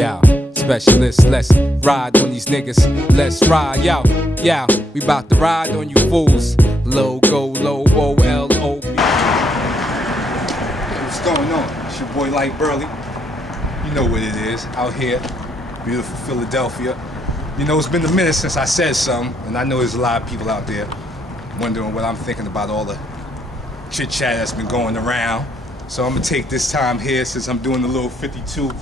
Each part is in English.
Yeah, specialists, let's ride on these niggas. Let's ride, yo, we bout to ride on you fools. Logo, low, L-O-B. Hey, what's going on? It's your boy Light Burley. You know what it is, out here, beautiful Philadelphia. You know, it's been a minute since I said something, and I know there's a lot of people out there wondering what I'm thinking about all the chit-chat that's been going around. So I'm gonna take this time here, since I'm doing the little 52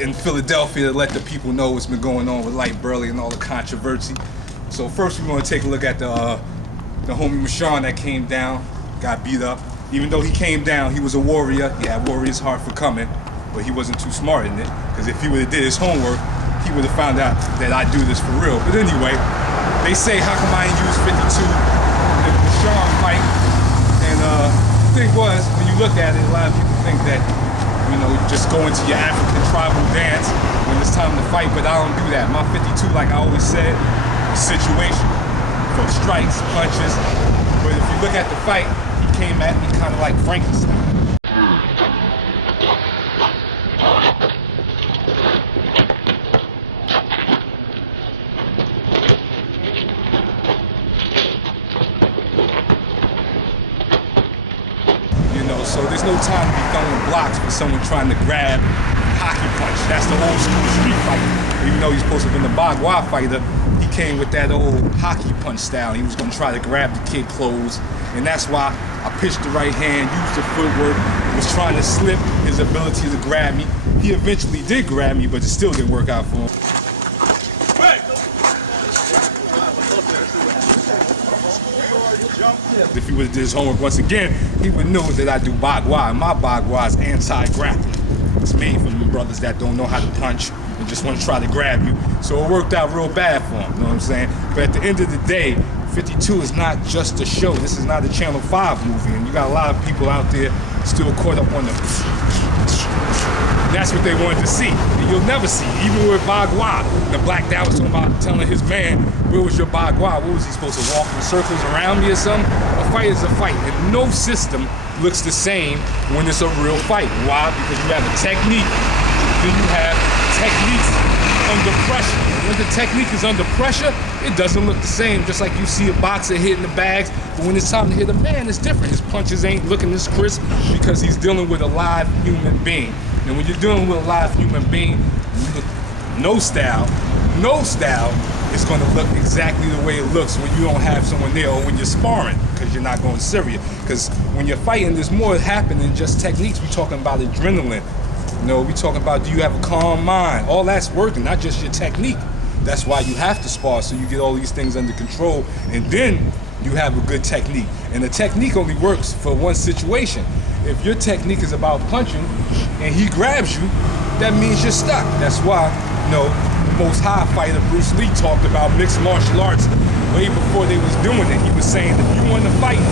in Philadelphia, to let the people know what's been going on with Light Burley and all the controversy. So first we're gonna take a look at the homie Mashawn that came down, got beat up. Even though he came down, he was a warrior. He had warrior's heart for coming, but he wasn't too smart in it, because if he would have did his homework, he would have found out that I do this for real. But anyway, they say, how come I ain't use 52 in the Mashawn fight? And the thing was, when you look at it, a lot of people think that, you know, you just go into your African tribal dance when it's time to fight, but I don't do that. My 52, like I always said, is situational. For strikes, punches. But if you look at the fight, he came at me kind of like Frankenstein. So there's no time to be throwing blocks for someone trying to grab hockey punch. That's the old school street fight. Even though he's supposed to have been the Bagua fighter, he came with that old hockey punch style. He was going to try to grab the kid clothes, and that's why I pitched the right hand, used the footwork, was trying to slip his ability to grab me. He eventually did grab me, but it still didn't work out for him. If he would have did his homework once again, he would know that I do Bagua, and my Bagua is anti-grappling. It's made for them brothers that don't know how to punch and just want to try to grab you. So it worked out real bad for him, you know what I'm saying? But at the end of the day, 52 is not just a show. This is not a Channel 5 movie, and you got a lot of people out there still caught up on the... That's what they wanted to see, and you'll never see it. Even with Bagua, the black dad was talking about telling his man, where was your Bagua? What was he supposed to walk in circles around me or something? A fight is a fight, and no system looks the same when it's a real fight. Why? Because you have a technique, then you have techniques under pressure. When the technique is under pressure, it doesn't look the same, just like you see a boxer hitting the bags, but when it's time to hit a man, it's different. His punches ain't looking this crisp because he's dealing with a live human being. And when you're dealing with a live human being, no style is going to look exactly the way it looks when you don't have someone there, or when you're sparring, because you're not going serious. Because when you're fighting, there's more happening than just techniques. We're talking about adrenaline. You know, we're talking about, do you have a calm mind? All that's working, not just your technique. That's why you have to spar, so you get all these things under control, and then you have a good technique. And the technique only works for one situation. If your technique is about punching and he grabs you, that means you're stuck. That's why, you know, the Most High fighter Bruce Lee talked about mixed martial arts way before they was doing it. He was saying, if you want to fight, you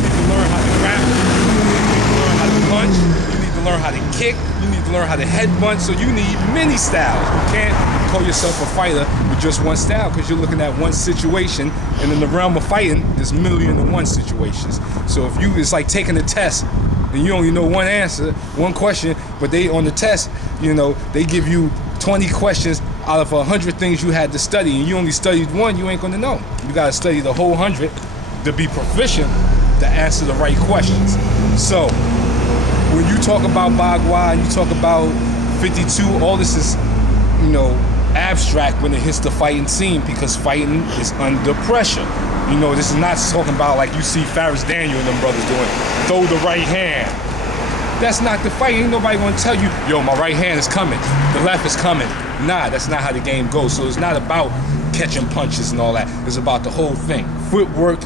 need to learn how to grapple, you need to learn how to punch, you need to learn how to kick, you need to learn how to headbutt, so you need many styles. You can't call yourself a fighter with just one style, because you're looking at one situation, and in the realm of fighting, there's 1,000,001 situations. So if you, it's like taking a test, and you only know one answer, one question, but they on the test, you know, they give you 20 questions out of 100 things you had to study, and you only studied one, you ain't gonna know. You gotta study the whole 100 to be proficient to answer the right questions. So when you talk about Bagua and you talk about 52, all this is, you know, abstract when it hits the fighting scene, because fighting is under pressure. You know, this is not talking about like you see Faris Daniel and them brothers doing, throw the right hand. That's not the fight. Ain't nobody gonna tell you, yo, my right hand is coming, the left is coming. Nah, that's not how the game goes. So it's not about catching punches and all that. It's about the whole thing. Footwork,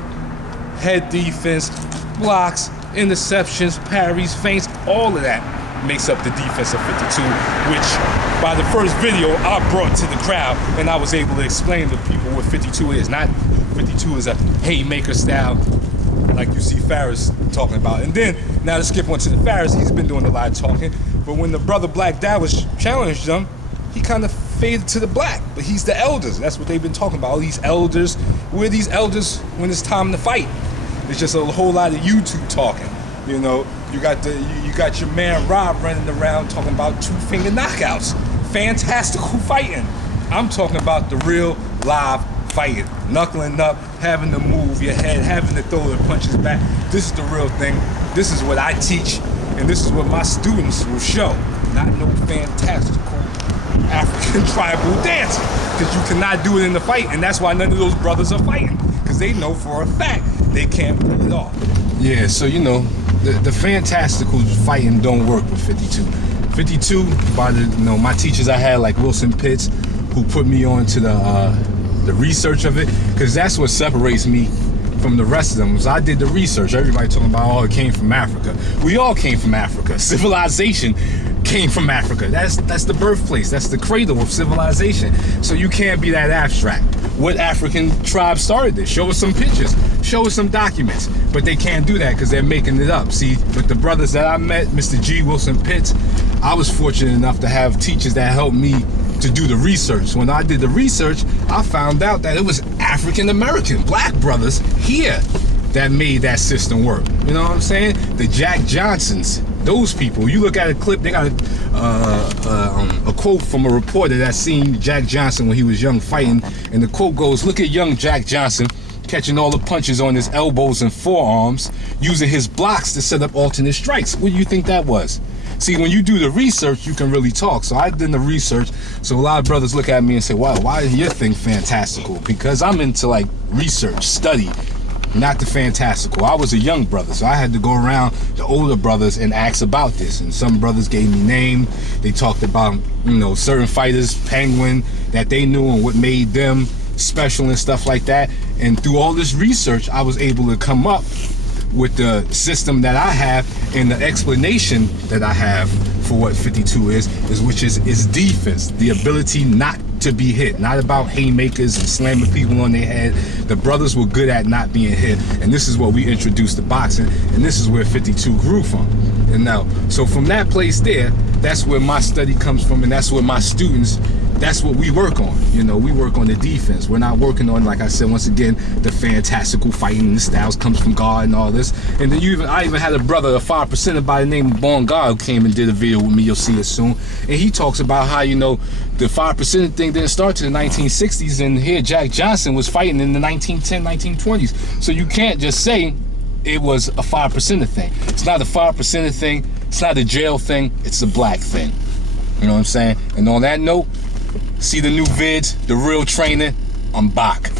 head defense, blocks, interceptions, parries, feints, all of that makes up the defense of 52, which by the first video I brought to the crowd, and I was able to explain to people what 52 is. Not 52 is a haymaker style like you see Faris talking about. And then, now to skip on to the Faris, he's been doing a lot of talking, but when the brother Black Dad was challenged him, he kind of faded to the black. But he's the elders. That's what they've been talking about. All these elders. Where are these elders when it's time to fight? It's just a whole lot of YouTube talking. You know, You got your man Rob running around talking about 2-finger knockouts. Fantastical fighting. I'm talking about the real live fighting. Knuckling up, having to move your head, having to throw the punches back. This is the real thing. This is what I teach, and this is what my students will show. Not no fantastical African tribal dancing, because you cannot do it in the fight, and that's why none of those brothers are fighting, because they know for a fact they can't pull it off. Yeah, so you know, the fantastical fighting don't work with 52. 52, by my teachers I had, like Wilson Pitts, who put me on to the research of it, because that's what separates me from the rest of them. Was I did the research. Everybody talking about, oh, it came from Africa. We all came from Africa. Civilization came from Africa. That's the birthplace. That's the cradle of civilization. So you can't be that abstract. What African tribe started this? Show us some pictures. Show us some documents. But they can't do that because they're making it up. See, with the brothers that I met, Mr. G. Wilson Pitts, I was fortunate enough to have teachers that helped me to do the research. When I did the research, I found out that it was African American, black brothers here that made that system work. You know what I'm saying? The Jack Johnsons, those people. You look at a clip, they got a quote from a reporter that seen Jack Johnson when he was young fighting, and the quote goes, "Look at young Jack Johnson catching all the punches on his elbows and forearms, using his blocks to set up alternate strikes." What do you think that was? See, when you do the research, you can really talk. So I did the research. So a lot of brothers look at me and say, wow, why is your thing fantastical? Because I'm into like research, study, not the fantastical. I was a young brother, so I had to go around the older brothers and ask about this. And some brothers gave me name. They talked about, you know, certain fighters, Penguin, that they knew and what made them special and stuff like that. And through all this research, I was able to come up with the system that I have and the explanation that I have for what 52 is which is defense, the ability not to be hit, not about haymakers and slamming people on their head. The brothers were good at not being hit, and this is what we introduced to boxing, and this is where 52 grew from. And now, so from that place there, that's where my study comes from, and that's where my students, that's what we work on. You know, we work on the defense. We're not working on, like I said, once again, the fantastical fighting styles comes from God and all this. And then I even had a brother, a 5%er by the name of Bon God, who came and did a video with me. You'll see it soon. And he talks about how, you know, the 5% thing didn't start to the 1960s, and here Jack Johnson was fighting in the 1910, 1920s. So you can't just say it was a 5% thing. It's not a 5% thing. It's not a jail thing. It's a black thing. You know what I'm saying? And on that note, see the new vids, The Real Training, I'm back.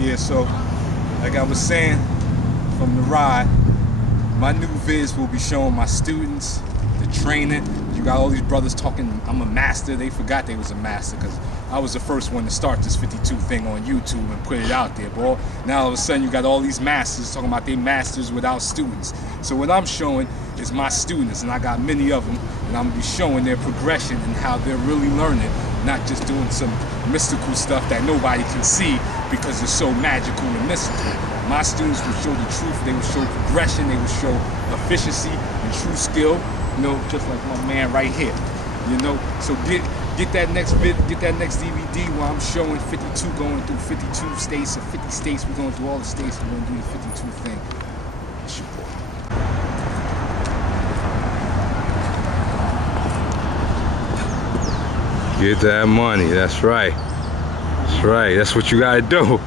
Yeah, so like I was saying from the ride, my new vids will be showing my students the training. You got all these brothers talking, I'm a master. They forgot they was a master because I was the first one to start this 52 thing on YouTube and put it out there, bro. Now all of a sudden you got all these masters talking about they masters without students. So what I'm showing is my students, and I got many of them, and I'm gonna be showing their progression and how they're really learning, not just doing some mystical stuff that nobody can see because it's so magical and mystical. My students will show the truth, they will show progression, they will show efficiency and true skill, you know, just like my man right here, you know. So get that next get that next DVD where I'm showing 52 going through 52 states or 50 states. We're going through all the states, we're gonna do the 52 thing. It's your boy. Get that money, that's right. That's right, that's what you gotta do.